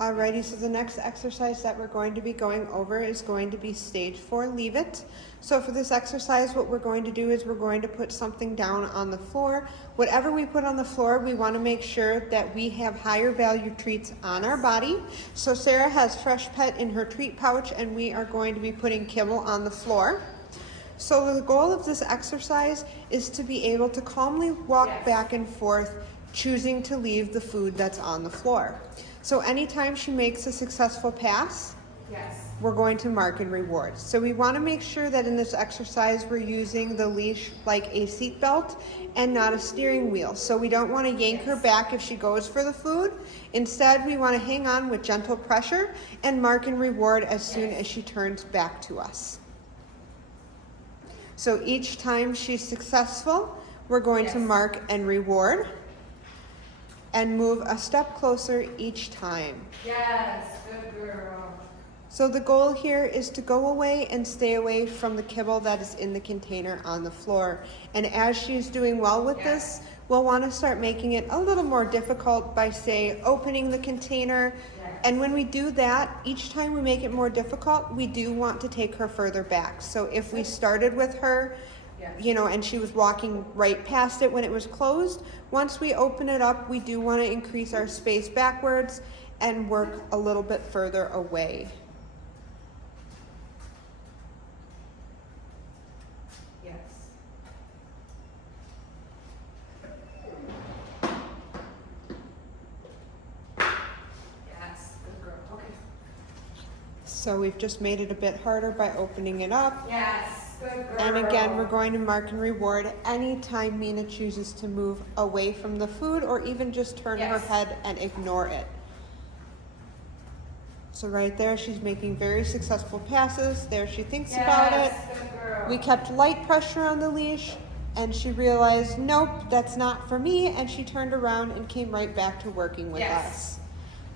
Alrighty, so the next exercise that we're going to be going over is going to be stage 4, leave it. So for this exercise, what we're going to do is we're going to put something down on the floor. Whatever we put on the floor, we want to make sure that we have higher value treats on our body. So Sarah has Fresh Pet in her treat pouch, and we are going to be putting kibble on the floor. So the goal of this exercise is to be able to calmly walk back and forth, choosing to leave the food that's on the floor. So anytime she makes a successful pass, we're going to mark and reward. So we want to make sure that in this exercise we're using the leash like a seat belt and not a steering wheel. So we don't want to yank her back if she goes for the food. Instead, we want to hang on with gentle pressure and mark and reward as soon as she turns back to us. So each time she's successful, we're going to mark and reward and move a step closer each time. Yes, good girl. So the goal here is to go away and stay away from the kibble that is in the container on the floor. And as she's doing well with this, we'll want to start making it a little more difficult by, say, opening the container. And when we do that, each time we make it more difficult, we do want to take her further back. So if we started with her, and she was walking right past it when it was closed, once we open it up, we do want to increase our space backwards and work a little bit further away. Yes. Yes, good girl. Okay. So we've just made it a bit harder by opening it up. Yes. Good girl. And again, we're going to mark and reward anytime Mina chooses to move away from the food or even just turn her head and ignore it. So right there, she's making very successful passes. There she thinks about it. Good girl. We kept light pressure on the leash, and she realized, nope, that's not for me, and she turned around and came right back to working with us.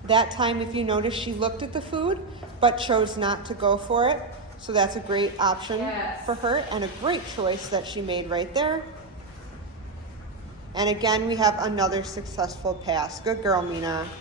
That time, if you notice, she looked at the food, but chose not to go for it. So that's a great option for her and a great choice that she made right there. And again, we have another successful pass. Good girl, Mina.